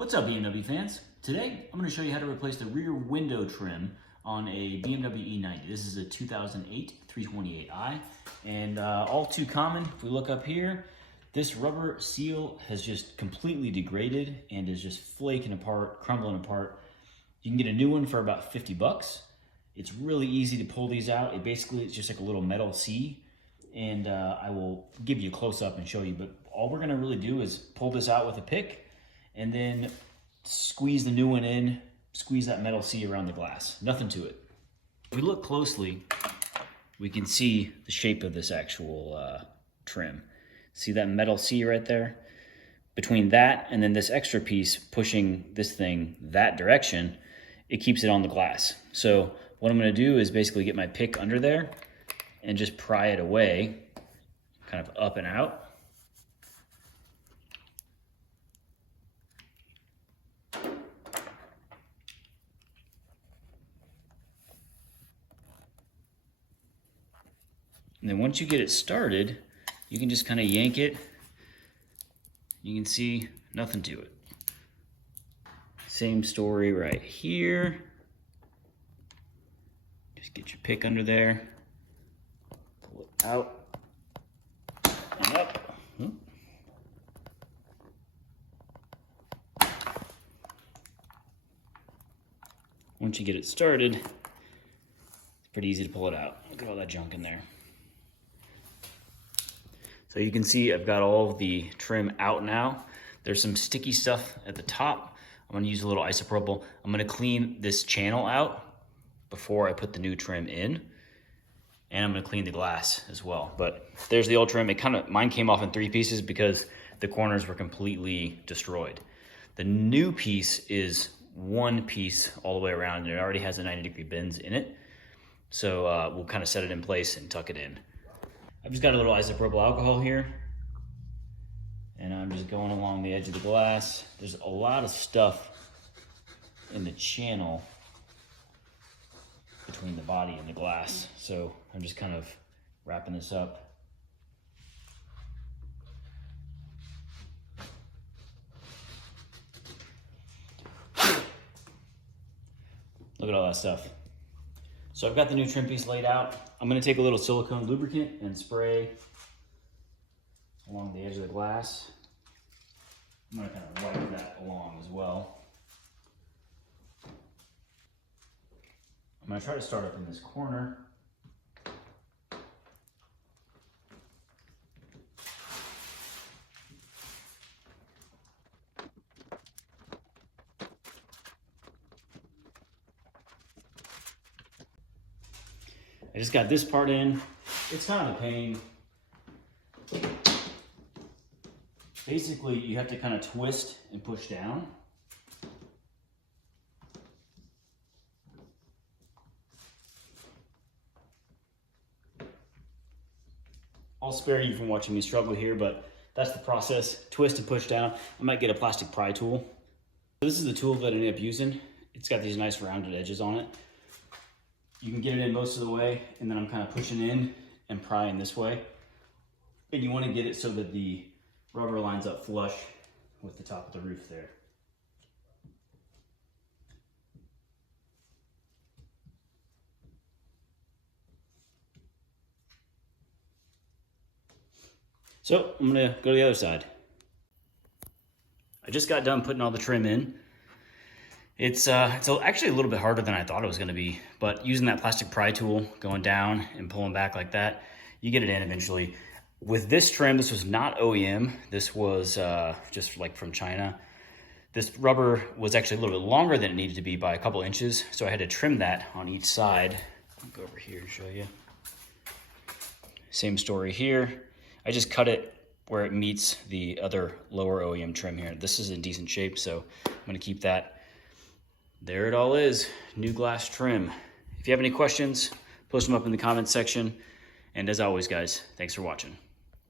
What's up, BMW fans? Today, I'm going to show you how to replace the rear window trim on a BMW e90. This is a 2008 328i, and all too common, if we look up here, this rubber seal has just completely degraded and is just flaking apart, crumbling apart. You can get a new one for about 50 bucks. It's really easy to pull these out. It's just like a little metal C, and I will give you a close-up and show you, but all we're going to really do is pull this out with a pick and then squeeze the new one in, squeeze that metal C around the glass. Nothing to it. If we look closely, we can see the shape of this actual trim. See that metal C right there? Between that and then this extra piece pushing this thing that direction, it keeps it on the glass. So what I'm gonna do is basically get my pick under there and just pry it away, kind of up and out. And then once you get it started, you can just kind of yank it. You can see nothing to it. Same story right here. Just get your pick under there, pull it out and up. Once you get it started, it's pretty easy to pull it out. Look at all that junk in there. So you can see I've got all of the trim out now. There's some sticky stuff at the top. I'm gonna use a little isopropyl. I'm gonna clean this channel out before I put the new trim in. And I'm gonna clean the glass as well. But there's the old trim. Mine came off in 3 pieces because the corners were completely destroyed. The new piece is 1 piece all the way around, and it already has a 90-degree bends in it. So we'll kind of set it in place and tuck it in. I've just got a little isopropyl alcohol here, and I'm just going along the edge of the glass. There's a lot of stuff in the channel between the body and the glass, so I'm just kind of wrapping this up. Look at all that stuff. So I've got the new trim piece laid out. I'm gonna take a little silicone lubricant and spray along the edge of the glass. I'm gonna kind of wipe that along as well. I'm gonna try to start up in this corner. I just got this part in. It's kind of a pain. Basically, you have to kind of twist and push down. I'll spare you from watching me struggle here, but that's the process. Twist and push down. I might get a plastic pry tool. This is the tool that I ended up using. It's got these nice rounded edges on it. You can get it in most of the way, and then I'm kind of pushing in and prying this way. And you want to get it so that the rubber lines up flush with the top of the roof there. So I'm gonna go to the other side. I just got done putting all the trim in. It's actually a little bit harder than I thought it was gonna be, but using that plastic pry tool, going down and pulling back like that, you get it in eventually. With this trim, this was not OEM. This was just like from China. This rubber was actually a little bit longer than it needed to be by a couple inches, so I had to trim that on each side. I'll go over here to show you. Same story here. I just cut it where it meets the other lower OEM trim here. This is in decent shape, so I'm gonna keep that. There it all is, new glass trim. If you have any questions, post them up in the comments section. And as always, guys, thanks for watching.